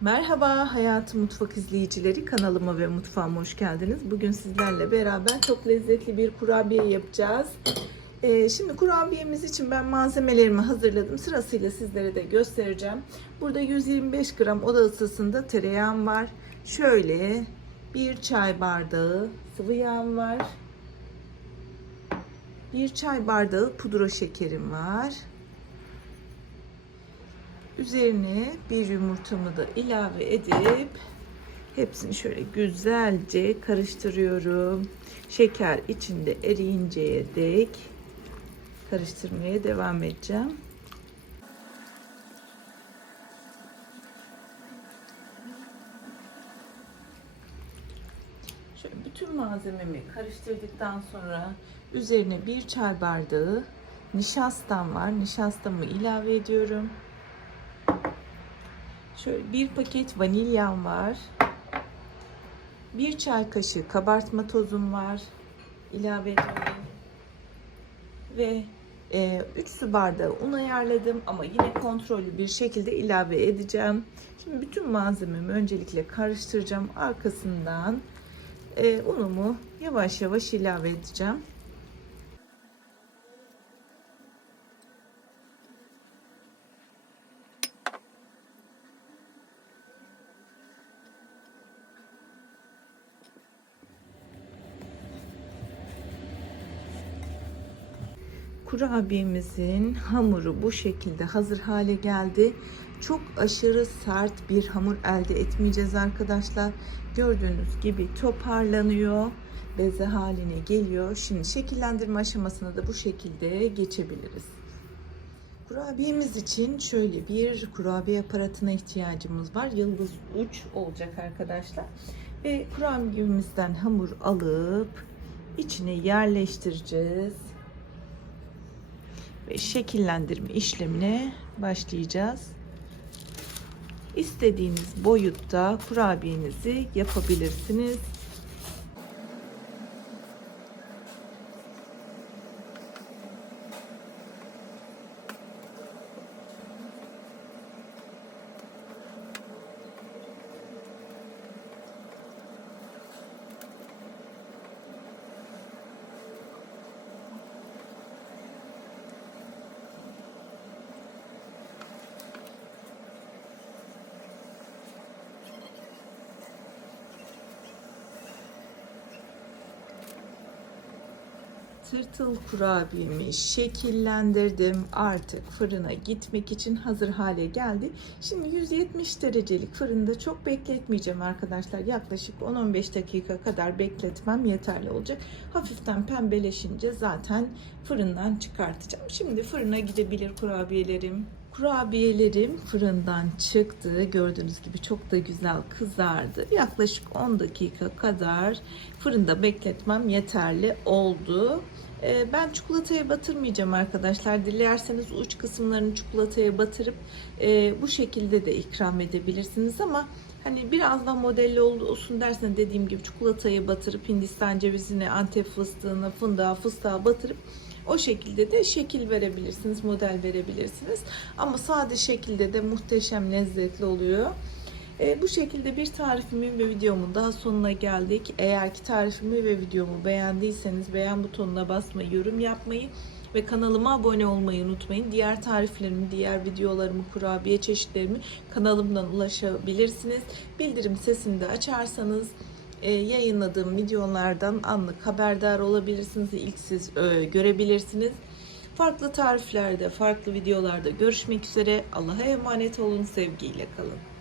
Merhaba Hayatı Mutfak izleyicileri kanalıma ve mutfağıma hoş geldiniz. Bugün sizlerle beraber çok lezzetli bir kurabiye yapacağız. Ee, şimdi kurabiyemiz için ben malzemelerimi hazırladım. Sırasıyla sizlere de göstereceğim. Burada 125 gram oda ısısında tereyağım var. Şöyle bir çay bardağı sıvı yağım var. Bir çay bardağı pudra şekerim var. Üzerine bir yumurtamı da ilave edip hepsini şöyle güzelce karıştırıyorum. Şeker içinde eriyinceye dek karıştırmaya devam edeceğim. Şöyle bütün malzememi karıştırdıktan sonra üzerine bir çay bardağı nişastam var. Nişastamı ilave ediyorum. Şöyle bir paket vanilyam var. Bir çay kaşığı kabartma tozum var. İlave ediyorum. Ve 3 su bardağı un ayarladım ama yine kontrollü bir şekilde ilave edeceğim. Şimdi bütün malzememi öncelikle karıştıracağım. Arkasından e, unumu yavaş yavaş ilave edeceğim. Kurabiyemizin hamuru bu şekilde hazır hale geldi. Çok aşırı sert bir hamur elde etmeyeceğiz arkadaşlar. Gördüğünüz gibi toparlanıyor. Beze haline geliyor. Şimdi şekillendirme aşamasına da bu şekilde geçebiliriz. Kurabiyemiz için şöyle bir kurabiye aparatına ihtiyacımız var. Yıldız uç olacak arkadaşlar. Ve kurabiyemizden hamur alıp içine yerleştireceğiz ve şekillendirme işlemine başlayacağız. İstediğiniz boyutta kurabiyenizi yapabilirsiniz. Tırtıl kurabiyemi şekillendirdim. Artık fırına gitmek için hazır hale geldi. Şimdi 170 derecelik fırında çok bekletmeyeceğim arkadaşlar. Yaklaşık 10-15 dakika kadar bekletmem yeterli olacak. Hafiften pembeleşince zaten fırından çıkartacağım. Şimdi fırına gidebilir kurabiyelerim. Kurabiyelerim fırından çıktı. Gördüğünüz gibi çok da güzel kızardı. Yaklaşık 10 dakika kadar fırında bekletmem yeterli oldu. Ee, ben çikolataya batırmayacağım arkadaşlar. Dilerseniz uç kısımlarını çikolataya batırıp e, bu şekilde de ikram edebilirsiniz ama hani biraz daha modelli olsun dersen dediğim gibi çikolataya batırıp Hindistan cevizini, antep fıstığını, fındığa, fıstığa batırıp o şekilde de şekil verebilirsiniz, model verebilirsiniz. Ama sade şekilde de muhteşem lezzetli oluyor. E, bu şekilde bir tarifimin ve videomun daha sonuna geldik. Eğer ki tarifimi ve videomu beğendiyseniz beğen butonuna basmayı, yorum yapmayı ve kanalıma abone olmayı unutmayın. Diğer tariflerimi, diğer videolarımı, kurabiye çeşitlerimi kanalımdan ulaşabilirsiniz. Bildirim sesini de açarsanız e, yayınladığım videolardan anlık haberdar olabilirsiniz. İlk siz e, görebilirsiniz. Farklı tariflerde, farklı videolarda görüşmek üzere. Allah'a emanet olun, sevgiyle kalın.